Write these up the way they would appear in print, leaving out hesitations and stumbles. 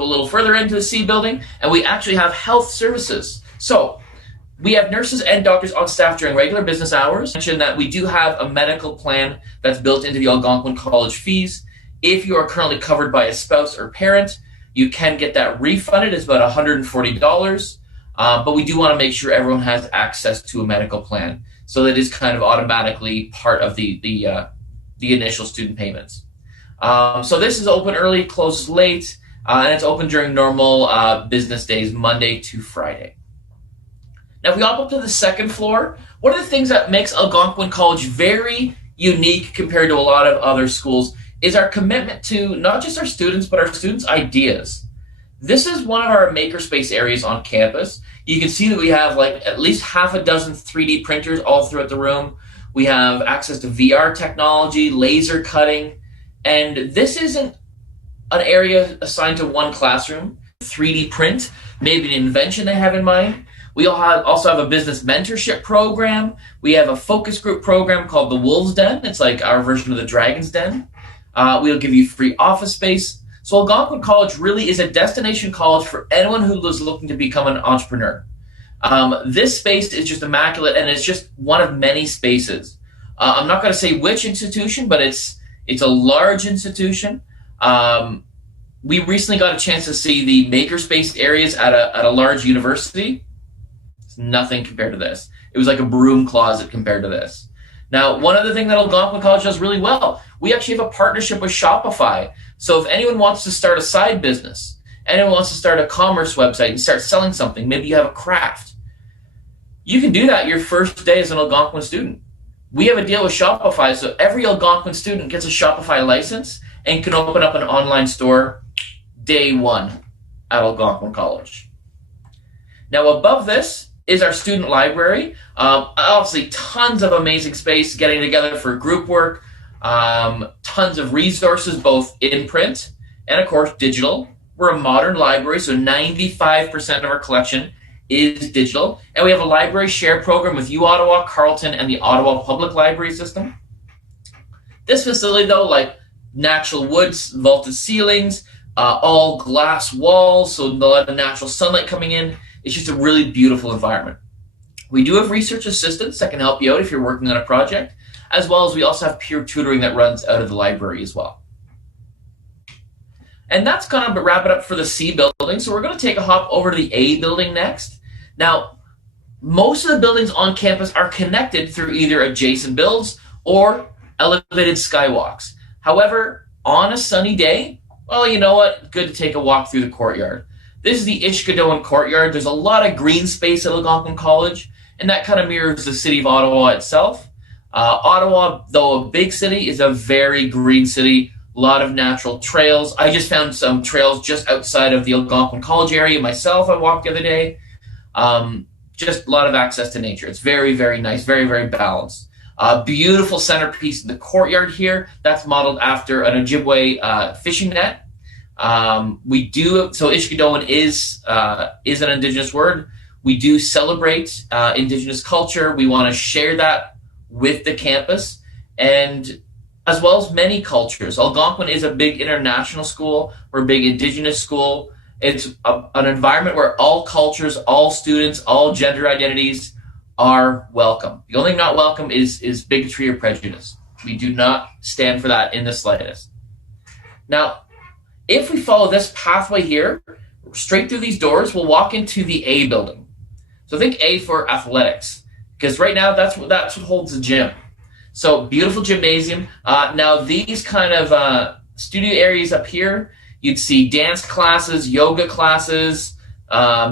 go a little further into the C building, and we actually have health services. So we have nurses and doctors on staff during regular business hours. I mentioned that we do have a medical plan that's built into the Algonquin College fees. If you are currently covered by a spouse or parent, you can get that refunded. It's about $140. But we do want to make sure everyone has access to a medical plan. So that is kind of automatically part of the initial student payments. So this is open early, closes late, and it's open during normal business days, Monday to Friday. Now, if we hop up to the second floor, one of the things that makes Algonquin College very unique compared to a lot of other schools is our commitment to not just our students, but our students' ideas. This is one of our makerspace areas on campus. You can see that we have like at least half a dozen 3D printers all throughout the room. We have access to VR technology, laser cutting, and this isn't an area assigned to one classroom. 3D print, maybe an invention they have in mind. We also have a business mentorship program. We have a focus group program called the Wolves Den. It's like our version of the Dragon's Den. We'll give you free office space. So Algonquin College really is a destination college for anyone who is looking to become an entrepreneur. This space is just immaculate, and it's just one of many spaces. I'm not going to say which institution, but it's a large institution. We recently got a chance to see the makerspace areas at a large university. It's nothing compared to this. It was like a broom closet compared to this. Now, one other thing that Algonquin College does really well, we actually have a partnership with Shopify. So if anyone wants to start a side business, anyone wants to start a commerce website and start selling something, maybe you have a craft, you can do that your first day as an Algonquin student. We have a deal with Shopify, so every Algonquin student gets a Shopify license and can open up an online store day one at Algonquin College. Now, above this is our student library. Obviously, tons of amazing space getting together for group work, tons of resources, both in print and, of course, digital. We're a modern library, so 95% of our collection is digital. And we have a library share program with Ottawa, Carleton, and the Ottawa Public Library System. This facility, though, like natural woods, vaulted ceilings, all glass walls, so a lot of natural sunlight coming in. It's just a really beautiful environment. We do have research assistants that can help you out if you're working on a project, as well as we also have peer tutoring that runs out of the library as well. And that's kind of wrap it up for the C building. So we're going to take a hop over to the A building next. Now, most of the buildings on campus are connected through either adjacent builds or elevated skywalks. However, on a sunny day, well, you know what? Good to take a walk through the courtyard. This is the Ishkadoan courtyard. There's a lot of green space at Algonquin College, and that kind of mirrors the city of Ottawa itself. Ottawa, though a big city, is a very green city. A lot of natural trails. I just found some trails just outside of the Algonquin College area myself. I walked the other day. Just a lot of access to nature. It's very, very nice, very, very balanced. Beautiful centerpiece in the courtyard here. That's modeled after an Ojibwe fishing net. So Ishkadoan is an Indigenous word. We do celebrate Indigenous culture. We want to share that with the campus, and as well as many cultures. Algonquin is a big international school. We're a big Indigenous school. It's an environment where all cultures, all students, all gender identities are welcome. The only thing not welcome is bigotry or prejudice. We do not stand for that in the slightest. Now, if we follow this pathway here, straight through these doors, we'll walk into the A building. So think A for athletics, because right now that's what holds the gym. So beautiful gymnasium. Now these kind of studio areas up here, you'd see dance classes, yoga classes,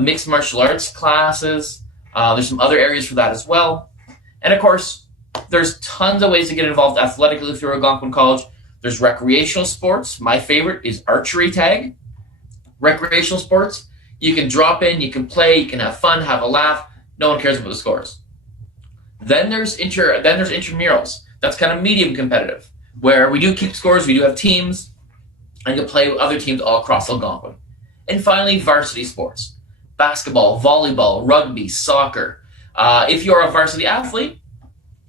mixed martial arts classes. There's some other areas for that as well. And of course, there's tons of ways to get involved athletically through Algonquin College. There's recreational sports. My favorite is archery tag. Recreational sports, you can drop in, you can play, you can have fun, have a laugh. No one cares about the scores. Then there's intramurals. That's kind of medium competitive, where we do keep scores, we do have teams, and you play with other teams all across Algonquin. And finally, varsity sports. Basketball, volleyball, rugby, soccer. If you're a varsity athlete,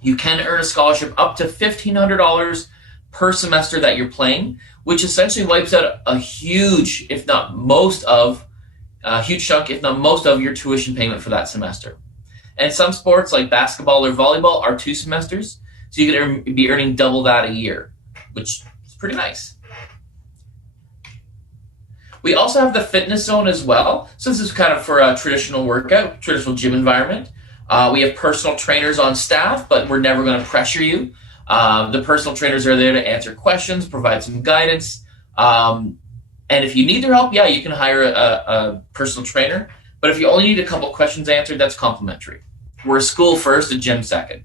you can earn a scholarship up to $1,500 per semester that you're playing. which essentially wipes out a huge, if not most of, a huge chunk, if not most of your tuition payment for that semester. And some sports like basketball or volleyball are 2 semesters, so you could be earning double that a year, which is pretty nice. We also have the fitness zone as well. So this is kind of for a traditional workout, traditional gym environment. We have personal trainers on staff, but we're never going to pressure you. The personal trainers are there to answer questions, provide some guidance. And if you need their help, yeah, you can hire a personal trainer. But if you only need a couple questions answered, that's complimentary. We're a school first, a gym second.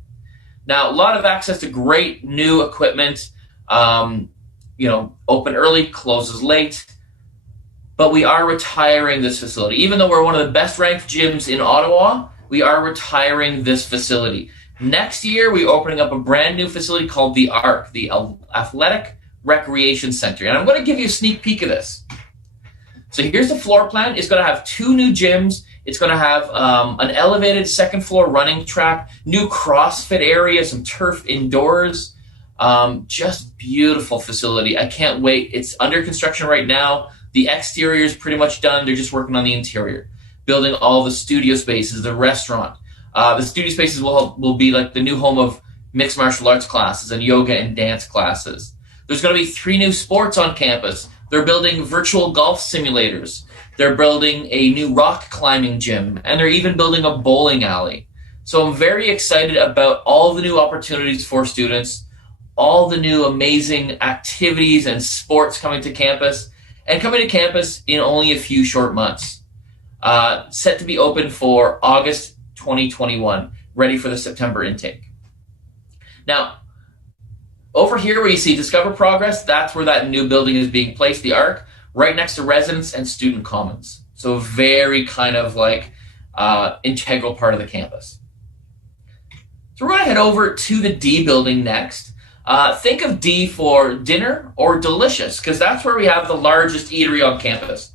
Now, a lot of access to great new equipment. Open early, closes late. But we are retiring this facility. Even though we're one of the best ranked gyms in Ottawa, we are retiring this facility. Next year, we're opening up a brand new facility called the ARC, the Athletic Recreation Center. And I'm going to give you a sneak peek of this. So here's the floor plan. It's going to have 2 new gyms. It's going to have an elevated second floor running track, new CrossFit area, some turf indoors. Just beautiful facility. I can't wait. It's under construction right now. The exterior is pretty much done. They're just working on the interior, building all the studio spaces, the restaurant. The studio spaces will be like the new home of mixed martial arts classes and yoga and dance classes. There's going to be 3 new sports on campus. They're building virtual golf simulators. They're building a new rock climbing gym, and they're even building a bowling alley. So I'm very excited about all the new opportunities for students, all the new amazing activities and sports coming to campus, and coming to campus in only a few short months. Set to be open for August 2021, ready for the September intake. Now, over here where you see Discover Progress, that's where that new building is being placed, the ARC, right next to residence and student commons. So very kind of like integral part of the campus. So we're going to head over to the D building next. Think of D for dinner or delicious, because that's where we have the largest eatery on campus.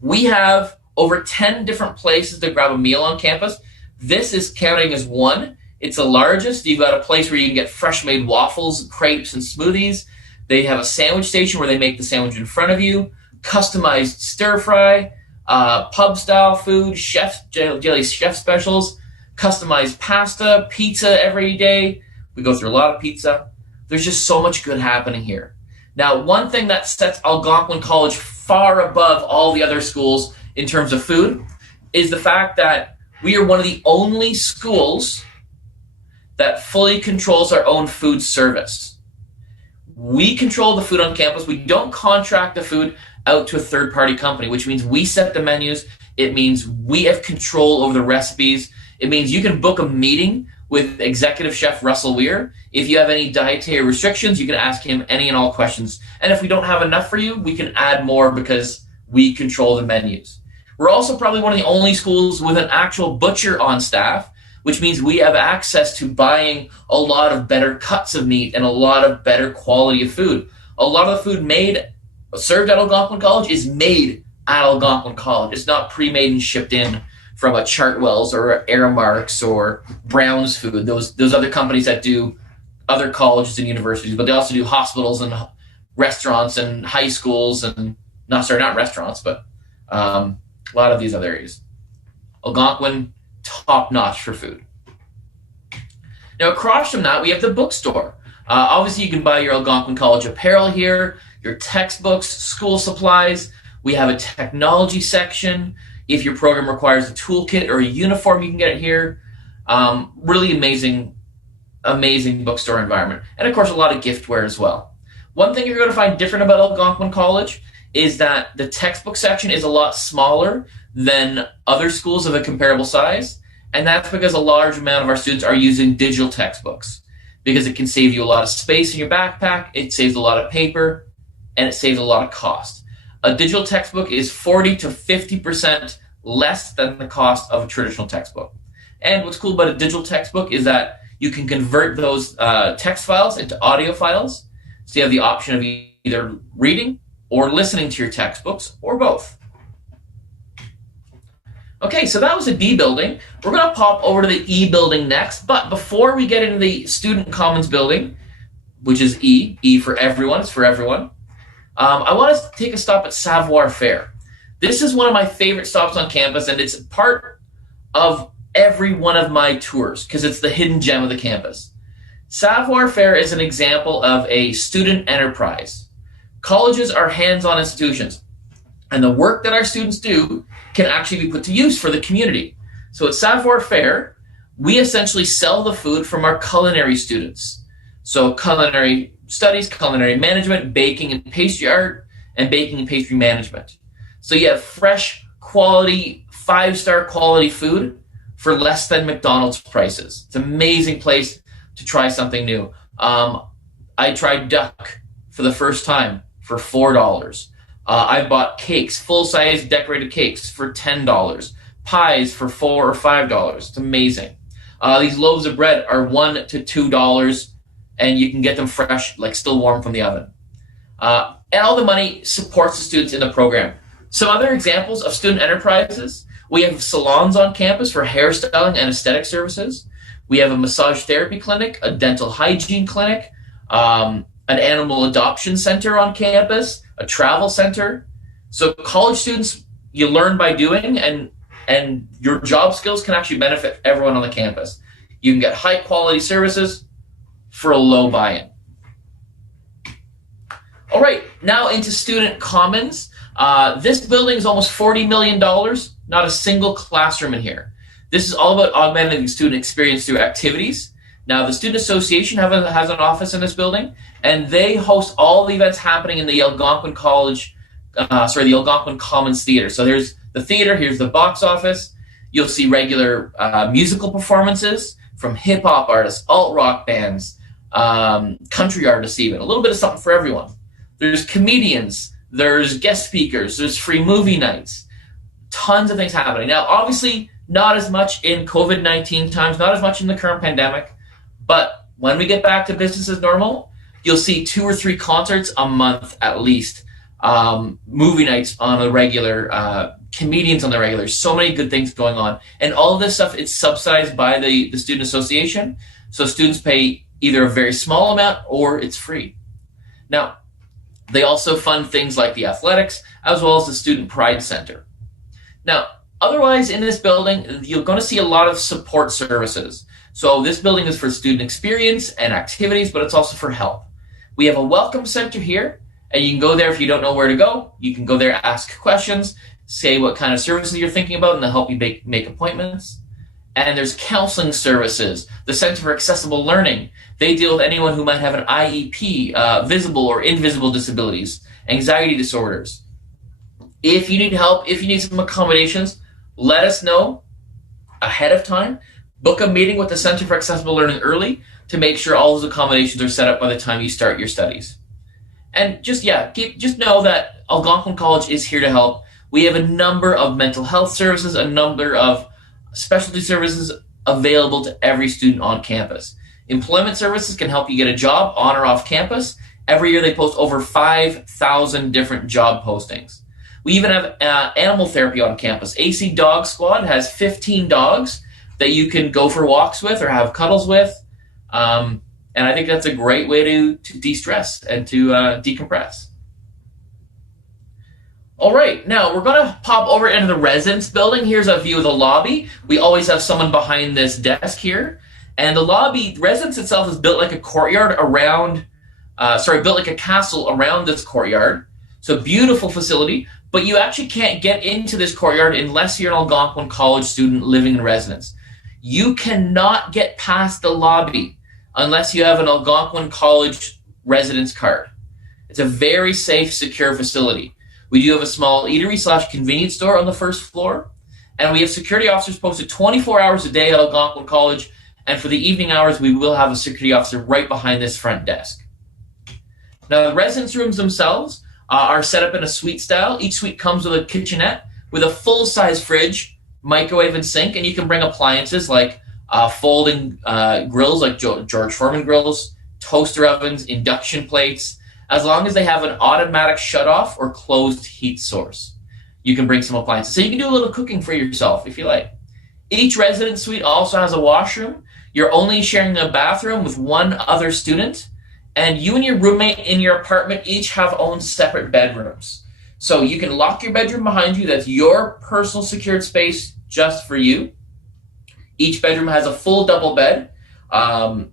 We have over 10 different places to grab a meal on campus. This is counting as one. It's the largest. You've got a place where you can get fresh made waffles, crepes, and smoothies. They have a sandwich station where they make the sandwich in front of you, customized stir fry, pub style food, daily chef specials, customized pasta, pizza every day. We go through a lot of pizza. There's just so much good happening here. Now, one thing that sets Algonquin College far above all the other schools in terms of food is the fact that we are one of the only schools that fully controls our own food service. We control the food on campus. We don't contract the food out to a third-party company, which means we set the menus. It means we have control over the recipes. It means you can book a meeting with Executive Chef Russell Weir. If you have any dietary restrictions, you can ask him any and all questions. And if we don't have enough for you, we can add more because we control the menus. We're also probably one of the only schools with an actual butcher on staff, which means we have access to buying a lot of better cuts of meat and a lot of better quality of food. A lot of the food served at Algonquin College is made at Algonquin College. It's not pre-made and shipped in from a Chartwell's or Aramark's or Brown's Food, those other companies that do other colleges and universities, but they also do hospitals and restaurants and high schools and, not restaurants, but a lot of these other areas. Algonquin, top-notch for food. Now, across from that, we have the bookstore. Obviously, you can buy your Algonquin College apparel here, your textbooks, school supplies. We have a technology section. If your program requires a toolkit or a uniform, you can get it here. Really amazing bookstore environment. And, of course, a lot of giftware as well. One thing you're going to find different about Algonquin College is that the textbook section is a lot smaller than other schools of a comparable size, and that's because a large amount of our students are using digital textbooks because it can save you a lot of space in your backpack, it saves a lot of paper, and it saves a lot of cost. A digital textbook is 40 to 50% less than the cost of a traditional textbook. And what's cool about a digital textbook is that you can convert those text files into audio files, so you have the option of either reading or listening to your textbooks, or both. Okay, so that was the D building. We're going to pop over to the E building next, but before we get into the Student Commons building, which is E for everyone, it's for everyone, I want to take a stop at Savoir Faire. This is one of my favorite stops on campus, and it's part of every one of my tours because it's the hidden gem of the campus. Savoir Faire is an example of a student enterprise. Colleges are hands-on institutions, and the work that our students do can actually be put to use for the community. So at Savoir Faire, we essentially sell the food from our culinary students. So culinary studies, culinary management, baking and pastry art, and baking and pastry management. So you have fresh, quality, 5-star quality food for less than McDonald's prices. It's an amazing place to try something new. I tried duck for the first time for $4. I bought cakes, full-size decorated cakes for $10. Pies for $4 or $5. It's amazing. These loaves of bread are $1 to $2, and you can get them fresh, like still warm from the oven. And all the money supports the students in the program. Some other examples of student enterprises: we have salons on campus for hairstyling and aesthetic services. We have a massage therapy clinic, a dental hygiene clinic, an animal adoption center on campus, a travel center. So college students, you learn by doing, and your job skills can actually benefit everyone on the campus. You can get high quality services for a low buy-in. All right, now into student commons. This building is almost $40 million, not a single classroom in here. This is all about augmenting the student experience through activities. Now, the Student Association has an office in this building, and they host all the events happening in the Algonquin the Algonquin Commons Theater. So there's the theater, here's the box office. You'll see regular musical performances from hip-hop artists, alt-rock bands, country artists even, a little bit of something for everyone. There's comedians, there's guest speakers, there's free movie nights, tons of things happening. Now, obviously, not as much in COVID-19 times, not as much in the current pandemic, but when we get back to business as normal, you'll see 2 or 3 concerts a month at least, movie nights on a regular, comedians on the regular, so many good things going on. And all of this stuff, it's subsidized by the Student Association, so students pay either a very small amount or it's free. Now, they also fund things like the athletics, as well as the Student Pride Center. Now, otherwise, in this building, you're going to see a lot of support services. So this building is for student experience and activities, but it's also for help. We have a welcome center here, and you can go there if you don't know where to go. You can go there, ask questions, say what kind of services you're thinking about, and they'll help you make appointments. And there's counseling services, the Center for Accessible Learning. They deal with anyone who might have an IEP, visible or invisible disabilities, anxiety disorders. If you need help, if you need some accommodations, let us know ahead of time. Book a meeting with the Center for Accessible Learning early to make sure all those accommodations are set up by the time you start your studies. And just know that Algonquin College is here to help. We have a number of mental health services, a number of specialty services available to every student on campus. Employment services can help you get a job on or off campus. Every year they post over 5,000 different job postings. We even have animal therapy on campus. AC Dog Squad has 15 dogs that you can go for walks with or have cuddles with. And I think that's a great way to de-stress and to decompress. All right, now we're going to pop over into the residence building. Here's a view of the lobby. We always have someone behind this desk here. And the lobby, residence itself is built like a courtyard around, built like a castle around this courtyard. So beautiful facility, but you actually can't get into this courtyard unless you're an Algonquin College student living in residence. You cannot get past the lobby unless you have an Algonquin College residence card. It's a very safe, secure facility. We do have a small eatery/convenience store on the first floor, and we have security officers posted 24 hours a day at Algonquin College, and for the evening hours, we will have a security officer right behind this front desk. Now, the residence rooms themselves are set up in a suite style. Each suite comes with a kitchenette with a full-size fridge, microwave, and sink, and you can bring appliances like folding grills like George Foreman grills, toaster ovens, induction plates, as long as they have an automatic shutoff or closed heat source. You can bring some appliances. So you can do a little cooking for yourself if you like. Each residence suite also has a washroom. You're only sharing a bathroom with one other student, and you and your roommate in your apartment each have own separate bedrooms. So you can lock your bedroom behind you. That's your personal secured space just for you. Each bedroom has a full double bed.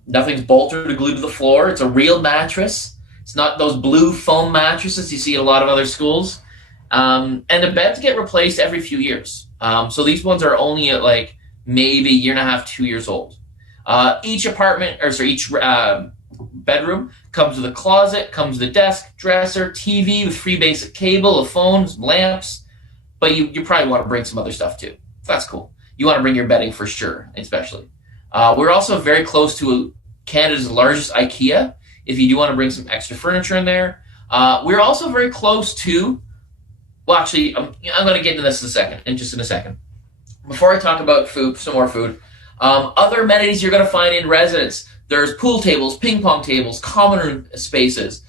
Nothing's bolted or glued to the floor. It's a real mattress. It's not those blue foam mattresses you see at a lot of other schools. And the beds get replaced every few years. So these ones are only at like maybe a year and a half, 2 years old. Each bedroom comes with a closet, comes with a desk, dresser, TV with free basic cable, a phone, some lamps. But you probably want to bring some other stuff too. That's cool. You want to bring your bedding for sure, especially. We're also very close to Canada's largest IKEA, if you do want to bring some extra furniture in there. We're also very close to, well, actually, I'm going to get into this in just a second. Before I talk about food, some more food, other amenities you're going to find in residence. There's pool tables, ping pong tables, common room spaces.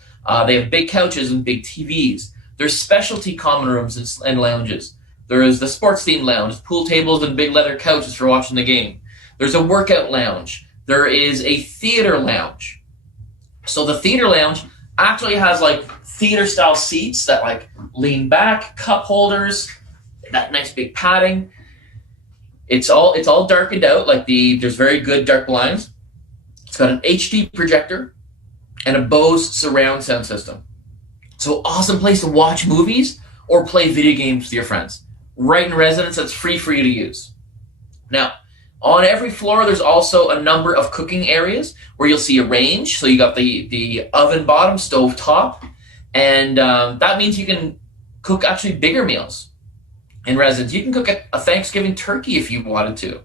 They have big couches and big TVs. There's specialty common rooms and lounges. There is the sports-themed lounge, pool tables and big leather couches for watching the game. There's a workout lounge. There is a theater lounge. So the theater lounge actually has like theater-style seats that like lean back, cup holders, that nice big padding. It's all darkened out. There's very good dark blinds. It's got an HD projector and a Bose surround sound system. So awesome place to watch movies or play video games with your friends. Right in residence, that's free for you to use. Now, on every floor, there's also a number of cooking areas where you'll see a range. So you got the oven bottom, stove top, and that means you can cook actually bigger meals in residence. You can cook a Thanksgiving turkey if you wanted to.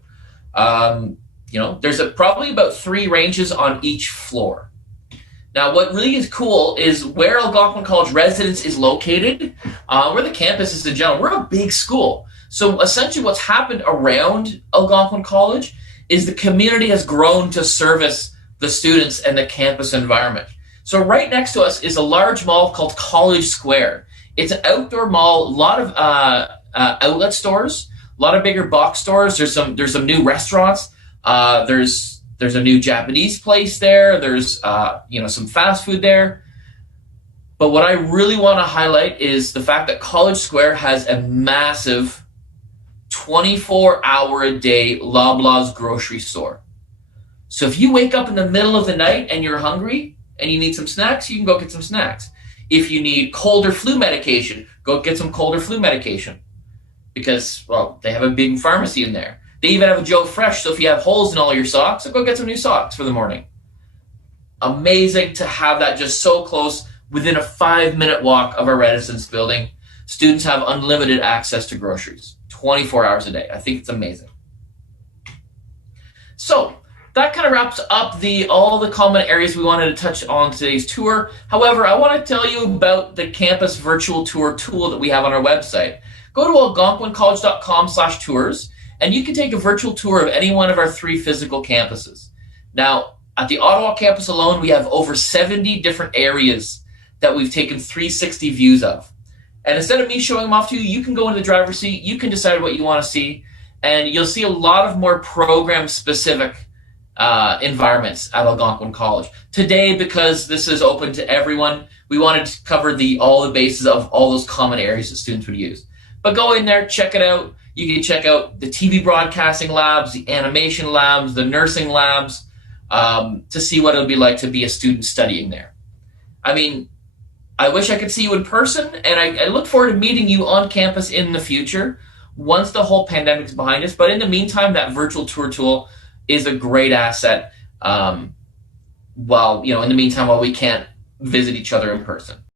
There's probably about 3 ranges on each floor. Now, what really is cool is where Algonquin College residence is located, where the campus is in general. We're a big school. So essentially what's happened around Algonquin College is the community has grown to service the students and the campus environment. So right next to us is a large mall called College Square. It's an outdoor mall, a lot of outlet stores, a lot of bigger box stores. There's some new restaurants. There's a new Japanese place there. There's some fast food there. But what I really want to highlight is the fact that College Square has a massive 24-hour-a-day Loblaws grocery store. So if you wake up in the middle of the night and you're hungry and you need some snacks, you can go get some snacks. If you need cold or flu medication, go get some cold or flu medication. Because, well, they have a big pharmacy in there. They even have a Joe Fresh, so if you have holes in all your socks, so go get some new socks for the morning. Amazing to have that just so close, within a 5-minute walk of our residence building. Students have unlimited access to groceries, 24 hours a day. I think it's amazing. So that kind of wraps up all the common areas we wanted to touch on today's tour. However, I want to tell you about the campus virtual tour tool that we have on our website. Go to algonquincollege.com/tours. And you can take a virtual tour of any one of our 3 physical campuses. Now, at the Ottawa campus alone, we have over 70 different areas that we've taken 360 views of. And instead of me showing them off to you, you can go into the driver's seat, you can decide what you want to see, and you'll see a lot of more program-specific environments at Algonquin College. Today, because this is open to everyone, we wanted to cover all the bases of all those common areas that students would use. But go in there, check it out. You can check out the TV broadcasting labs, the animation labs, the nursing labs, to see what it would be like to be a student studying there. I mean, I wish I could see you in person, and I look forward to meeting you on campus in the future once the whole pandemic is behind us. But in the meantime, that virtual tour tool is a great asset in the meantime, while we can't visit each other in person.